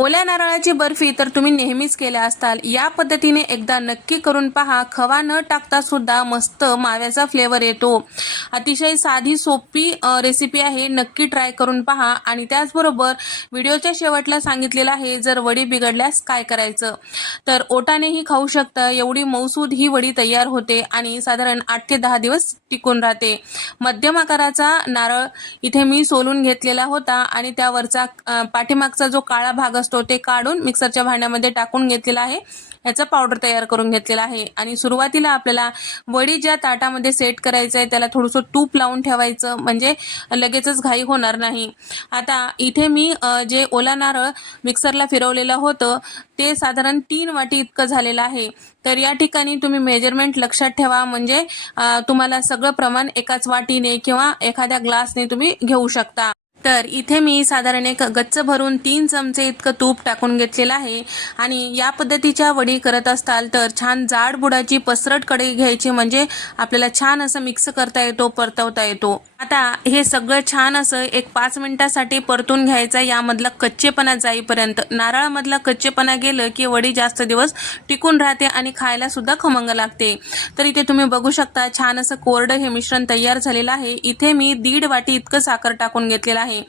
ओल्या नारळाची बर्फी तर तुम्ही नेहमीच केल्या असताल. या पद्धतीने एकदा नक्की करून पहा. खवा न टाकता सुद्धा मस्त माव्याचा फ्लेवर येतो. अतिशय साधी सोपी रेसिपी आहे. नक्की ट्राय करून पहा. आणि त्याचबरोबर व्हिडिओच्या शेवटला सांगितलेलं आहे जर वडी बिघडल्यास काय करायचं? तर ओटानेही खाऊ शकता. एवढी मौसूद ही वडी तयार होते आणि साधारण आठ ते दहा दिवस टिकून राहते. मध्यम आकाराचा नारळ इथे मी सोलून घेतलेला होता आणि त्यावरचा पाठीमागचा जो काळा भाग असतो ते काढून मिक्सरच्या भांड्यामध्ये टाकून घेतलेला आहे. याचा पावडर तयार करून घेतलेला आहे. आणि सुरुवातीला आपल्याला वडी ज्या ताटामध्ये सेट करायचं आहे त्याला थोडंसं तूप लावून ठेवायचं. म्हणजे लगेचच घाई होणार नाही. आता इथे मी जे ओला नारळ मिक्सरला फिरवलेलं होतं ते साधारण तीन वाटी इतकं झालेलं आहे. तर या ठिकाणी तुम्ही मेजरमेंट लक्षात ठेवा. म्हणजे तुम्हाला सगळं प्रमाण एकाच वाटीने किंवा एखाद्या ग्लासने तुम्ही घेऊ शकता. तर इथे मी साधारण एक गच्च भरून तीन चमचे इतकं तूप टाकून घेतलेलं आहे. आणि या पद्धतीच्या वडी करत असताल तर छान जाड बुडाची पसरट कढई घ्यायची म्हणजे आपल्याला छान असं मिक्स करता येतो परतवता येतो. आता हे सगळं छान असं एक पाच मिनिटासाठी परतून घ्यायचं यामधला कच्चेपणा जाईपर्यंत. नारळामधला कच्चेपणा गेलं की वडी जास्त दिवस टिकून राहते आणि खायला सुद्धा खमंग लागते. तर इथे तुम्ही बघू शकता छान असं कोरडं हे मिश्रण तयार झालेलं आहे. इथे मी दीड वाटी इतकं साखर टाकून घेतलेलं आहे.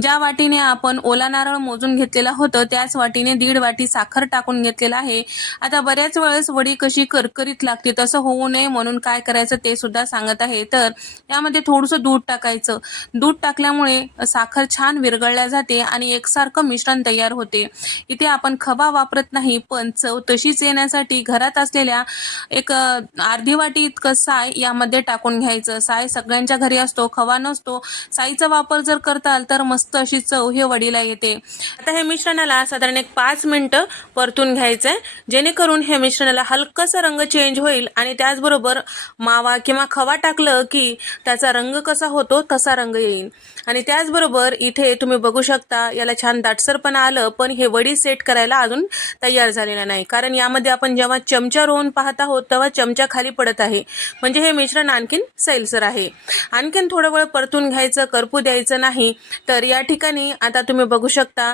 ज्या वाटीने आपण ओला नारळ मोजून घेतलेला होतं त्याच वाटीने दीड वाटी साखर टाकून घेतलेलं आहे. आता बऱ्याच वेळेस वडी कशी करकरीत लागते तसं होऊ नये म्हणून काय करायचं ते सुद्धा सांगत आहे. तर यामध्ये थोडंसं दूध टाकायचं. दूध टाकल्यामुळे साखर छान विरघळल्या जाते आणि एकसारखं मिश्रण तयार होते. इथे आपण खवा वापरत नाही पण चव तशीच येण्यासाठी घरात असलेल्या एक अर्धी वाटी इतकं साय यामध्ये टाकून घ्यायचं. साय सगळ्यांच्या घरी असतो खवा नसतो. साईचा वापर जर करताल तर मस्त अशी चव हे वडीला येते. आता हे मिश्रणाला साधारण एक पाच मिनटं परतून घ्यायचं आहे जेणेकरून हे मिश्रणाला हलकासा रंग चेंज होईल आणि त्याचबरोबर मावा किंवा खवा टाकलं की त्याचा रंग कसा होतो तसा रंग येईल आणि त्याचबरोबर इथे तुम्ही बघू शकता याला छान दाटसरपणा आलं पण हे वडी सेट करायला अजून तयार झालेलं नाही. कारण यामध्ये आपण जेव्हा चमचा रोवून पाहत आहोत तेव्हा चमचा खाली पडत आहे. म्हणजे हे मिश्रण आणखीन सैलसर आहे. आणखीन थोडं वेळ परतून घ्यायचं करपू द्यायचं नाही. तर या ठिकाणी आता तुम्ही बघू शकता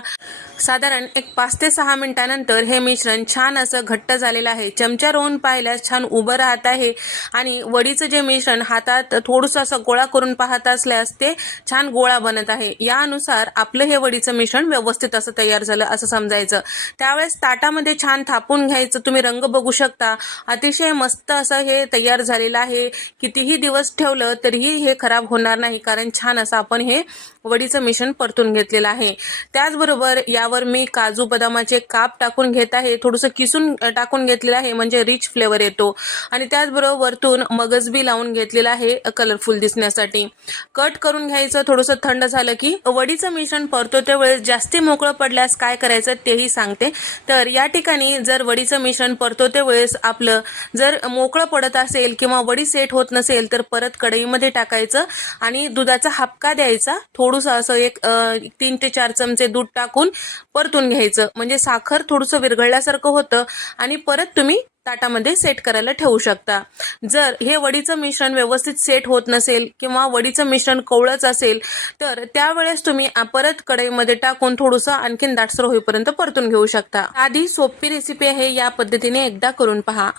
साधारण एक पाच ते सहा मिनिटानंतर हे मिश्रण छान असं घट्ट झालेलं आहे. चमचा रोवून पाहिल्यास छान उभं राहत आहे. आणि वडीचं जे मिश्रण हातात थोडंसं असं गोळा करून पाहत असल्यास ते छान गोळा बनत आहे. यानुसार आपलं हे वडीचं मिश्रण व्यवस्थित असं तयार झालं असं समजायचं. त्यावेळेस ताटामध्ये छान थापून घ्यायचं. तुम्ही रंग बघू शकता. अतिशय मस्त असं हे तयार झालेलं आहे. कितीही दिवस ठेवलं तरीही हे खराब होणार नाही कारण छान असं आपण हे वडीचं मिश्रण परतून घेतलेलं आहे. त्याचबरोबर यावर मी काजू बदामाचे काप टाकून घेत आहे. थोडंसं किसून टाकून घेतलेलं आहे म्हणजे रिच फ्लेवर येतो. आणि त्याचबरोबर वरतून मगजबी लावून घेतलेलं आहे कलरफुल दिसण्यासाठी. कट करून घ्यायचं थोडंसं थंड झालं की वडीचं मिश्रण परतवते वेळेस जास्ती मोकळं पडल्यास काय करायचं तेही सांगते. तर या ठिकाणी जर वडीचं मिश्रण परतवते वेळेस आपलं जर मोकळं पडत असेल किंवा वडी सेट होत नसेल तर परत कढईमध्ये टाकायचं आणि दुधाचा हापका द्यायचा. थोडंसं असं एक तीन ते चार चमचे दूध टाकून परतून घ्यायचं. म्हणजे साखर थोडंसं विरघळल्यासारखं होतं आणि परत तुम्ही ताटामध्ये सेट करायला ठेवू शकता. जर हे वडीचं मिश्रण व्यवस्थित सेट होत नसेल किंवा वडीचं मिश्रण कवळच असेल तर त्यावेळेस तुम्ही परत कढईमध्ये टाकून थोडंसं आणखीन दाटसर होईपर्यंत परतून घेऊ शकता. आधी सोपी रेसिपी आहे या पद्धतीने एकदा करून पहा.